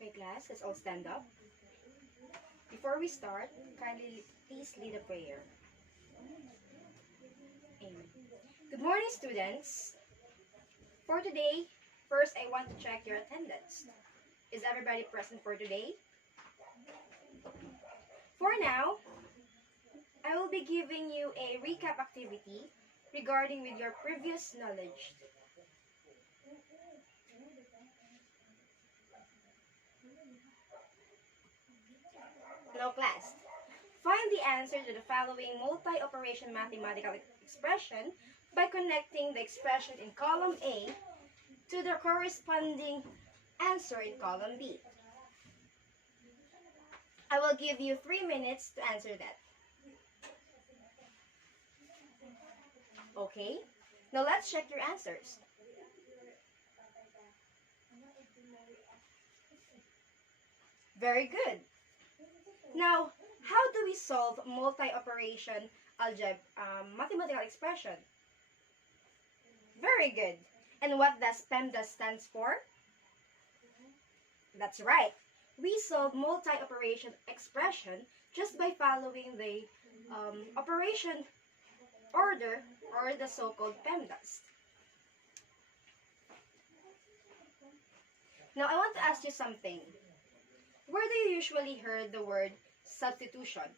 Okay, class, let's all stand up. Before we start, kindly please lead a prayer. Amen. Good morning, students. For today, first I want to check your attendance. Is everybody present for today? For now, I will be giving you a recap activity regarding with your previous knowledge. Now, class, find the answer to the following multi-operation mathematical expression by connecting the expression in column A to the corresponding answer in column B. I will give you 3 minutes to answer that. Okay, now let's check your answers. Very good. Now, how do we solve multi-operation mathematical expression? Very good. And what does PEMDAS stands for? That's right. We solve multi-operation expression just by following the operation order or the so-called PEMDAS. Now, I want to ask you something. Where do you usually hear the word substitution?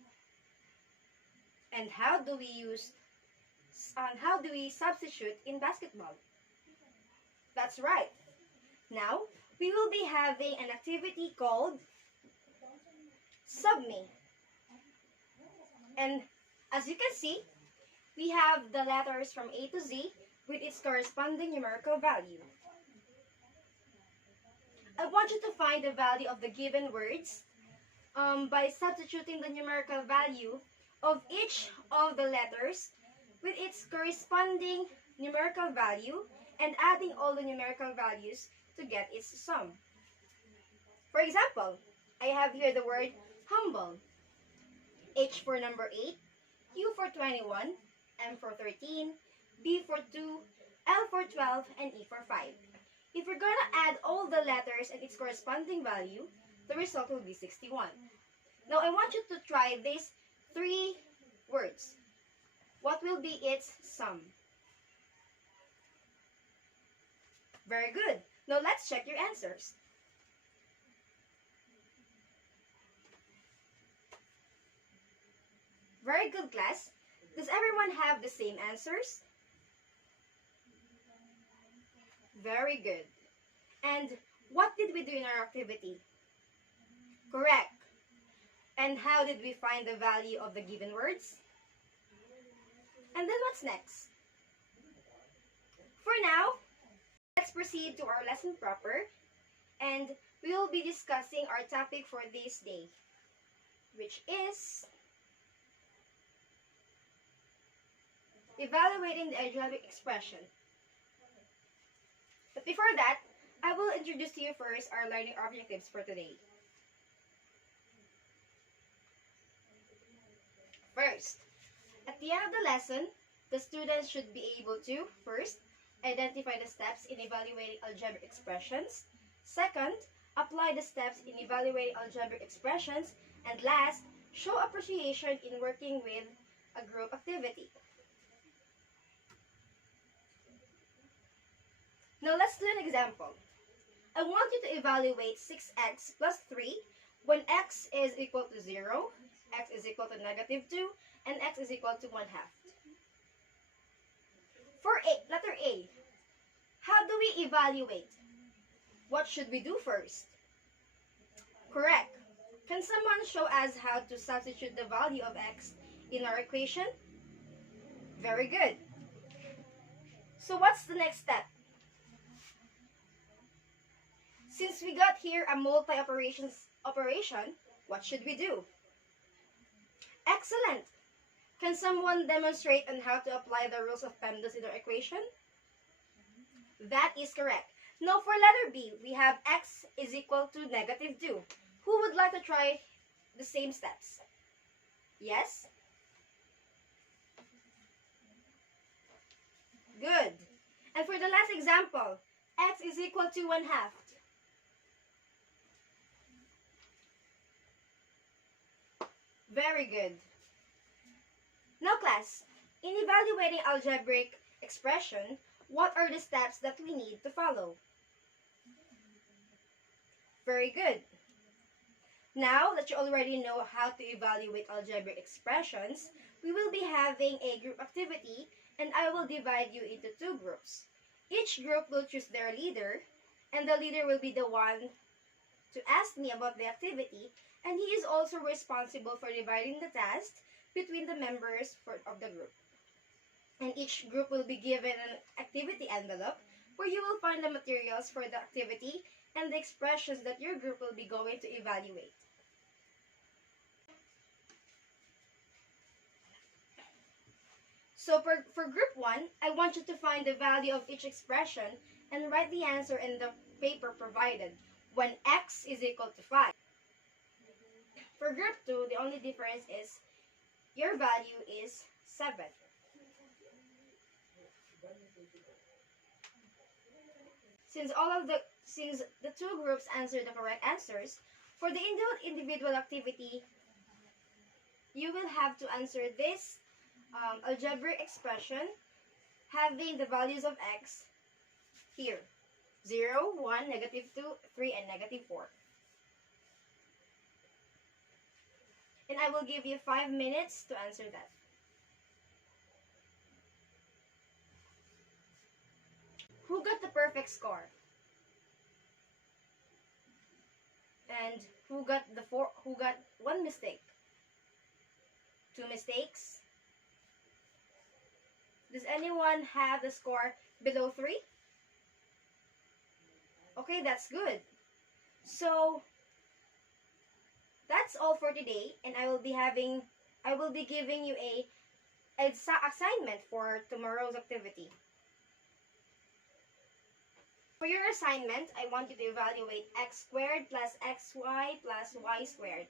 And how do we substitute in basketball? That's right. Now, we will be having an activity called SubMe. And as you can see, we have the letters from A to Z with its corresponding numerical value. I want you to find the value of the given words by substituting the numerical value of each of the letters with its corresponding numerical value and adding all the numerical values to get its sum. For example, I have here the word humble. H for number 8, U for 21, M for 13, B for 2, L for 12, and E for 5. If we're going to add all the letters and its corresponding value, the result will be 61. Now, I want you to try these 3 words. What will be its sum? Very good. Now, let's check your answers. Very good, class. Does everyone have the same answers? Very good. And what did we do in our activity? Correct. And how did we find the value of the given words? And then what's next? For now, let's proceed to our lesson proper. And we will be discussing our topic for this day, which is evaluating the algebraic expression. But before that, I will introduce to you first our learning objectives for today. First, at the end of the lesson, the students should be able to, first, identify the steps in evaluating algebraic expressions. Second, apply the steps in evaluating algebraic expressions. And last, show appreciation in working with a group activity. Now, let's do an example. I want you to evaluate 6x plus 3 when x is equal to 0, x is equal to negative 2, and x is equal to 1/2. For letter A, how do we evaluate? What should we do first? Correct. Can someone show us how to substitute the value of x in our equation? Very good. So what's the next step? Since we got here a multi-operation, what should we do? Excellent! Can someone demonstrate on how to apply the rules of PEMDAS in our equation? That is correct. Now for letter B, we have x is equal to negative 2. Who would like to try the same steps? Yes? Good. And for the last example, x is equal to 1/2. Very good. Now class, in evaluating algebraic expression, what are the steps that we need to follow? Very good. Now that you already know how to evaluate algebraic expressions, we will be having a group activity and I will divide you into two groups. Each group will choose their leader and the leader will be the one to ask me about the activity and he is also responsible for dividing the task between the members of the group. And each group will be given an activity envelope where you will find the materials for the activity and the expressions that your group will be going to evaluate. So for group 1, I want you to find the value of each expression and write the answer in the paper provided when x is equal to 5. For group 2, the only difference is your value is 7. Since the two groups answered the correct answers, for the individual activity, you will have to answer this algebraic expression having the values of x here. 0, 1, negative 2, 3, and negative 4. And I will give you 5 minutes to answer that. Who got the perfect score? And who got one mistake? 2 mistakes? Does anyone have the score below 3? Okay, that's good. So that's all for today, and I will be giving you a assignment for tomorrow's activity. For your assignment, I want you to evaluate x squared plus xy plus y squared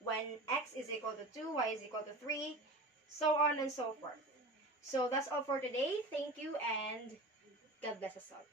when x is equal to 2, y is equal to 3, so on and so forth. So that's all for today. Thank you and God bless us all.